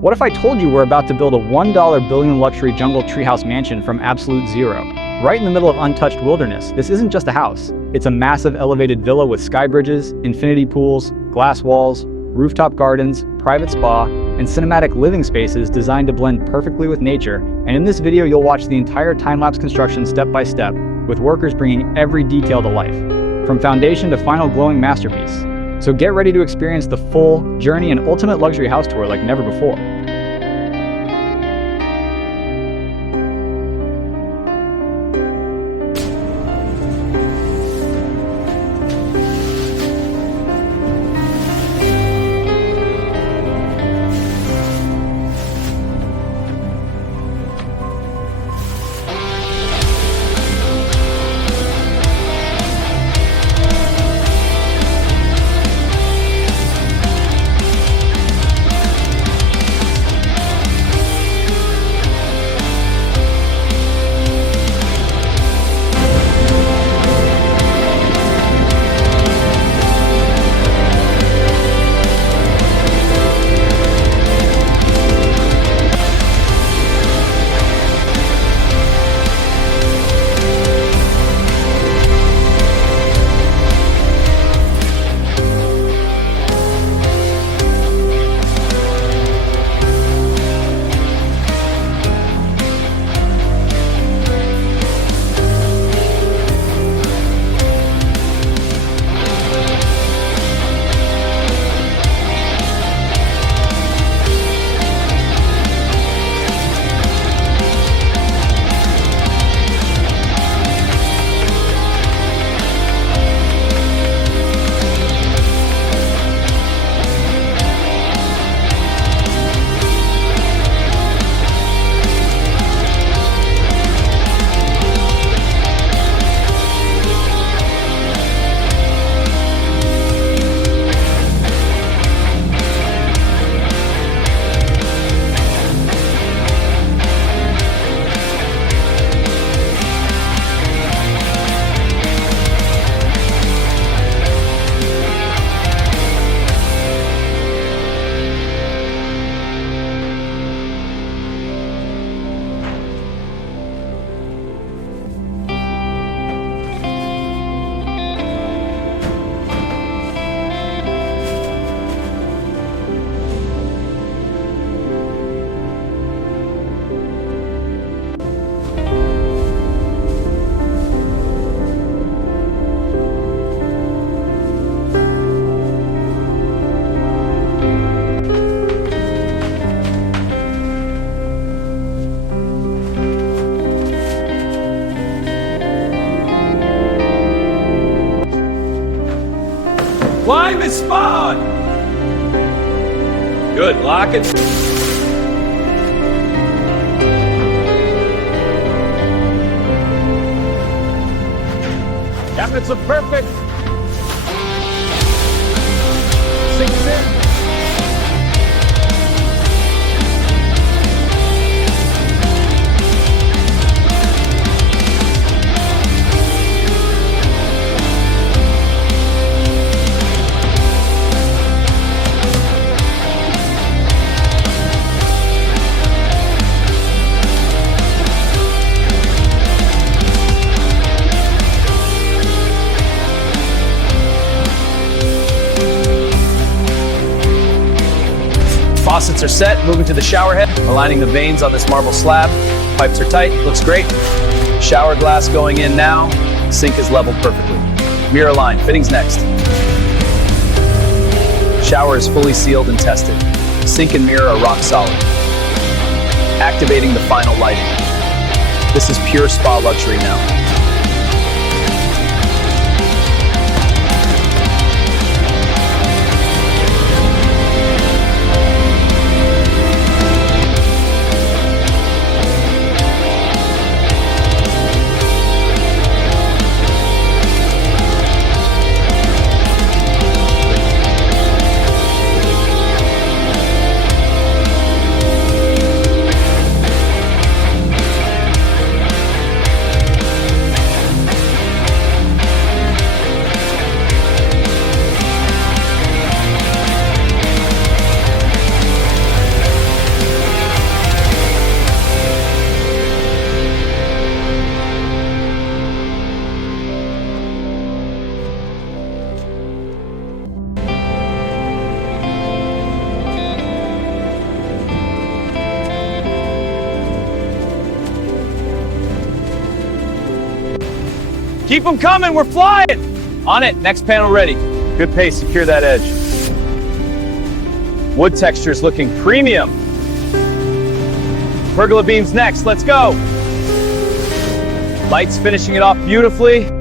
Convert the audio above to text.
What if I told you we're about to build a $1 billion luxury Jungle Treehouse mansion from absolute zero? Right in the middle of untouched wilderness, this isn't just a house. It's a massive elevated villa with sky bridges, infinity pools, glass walls, rooftop gardens, private spa, and cinematic living spaces designed to blend perfectly with nature. And in this video, you'll watch the entire time-lapse construction step by step, with workers bringing every detail to life, from foundation to final glowing masterpiece. So get ready to experience the full journey and ultimate luxury house tour like never before. Climb and spawn! Good, lock it. Cabinets are perfect. Sinks in. Faucets are set, moving to the shower head, aligning the vanes on this marble slab. Pipes are tight, looks great. Shower glass going in now. Sink is leveled perfectly. Mirror line, fittings next. Shower is fully sealed and tested. Sink and mirror are rock solid. Activating the final lighting. This is pure spa luxury now. Keep them coming, we're flying! On it, next panel ready. Good pace, secure that edge. Wood texture is looking premium. Pergola beams next, let's go. Lights finishing it off beautifully.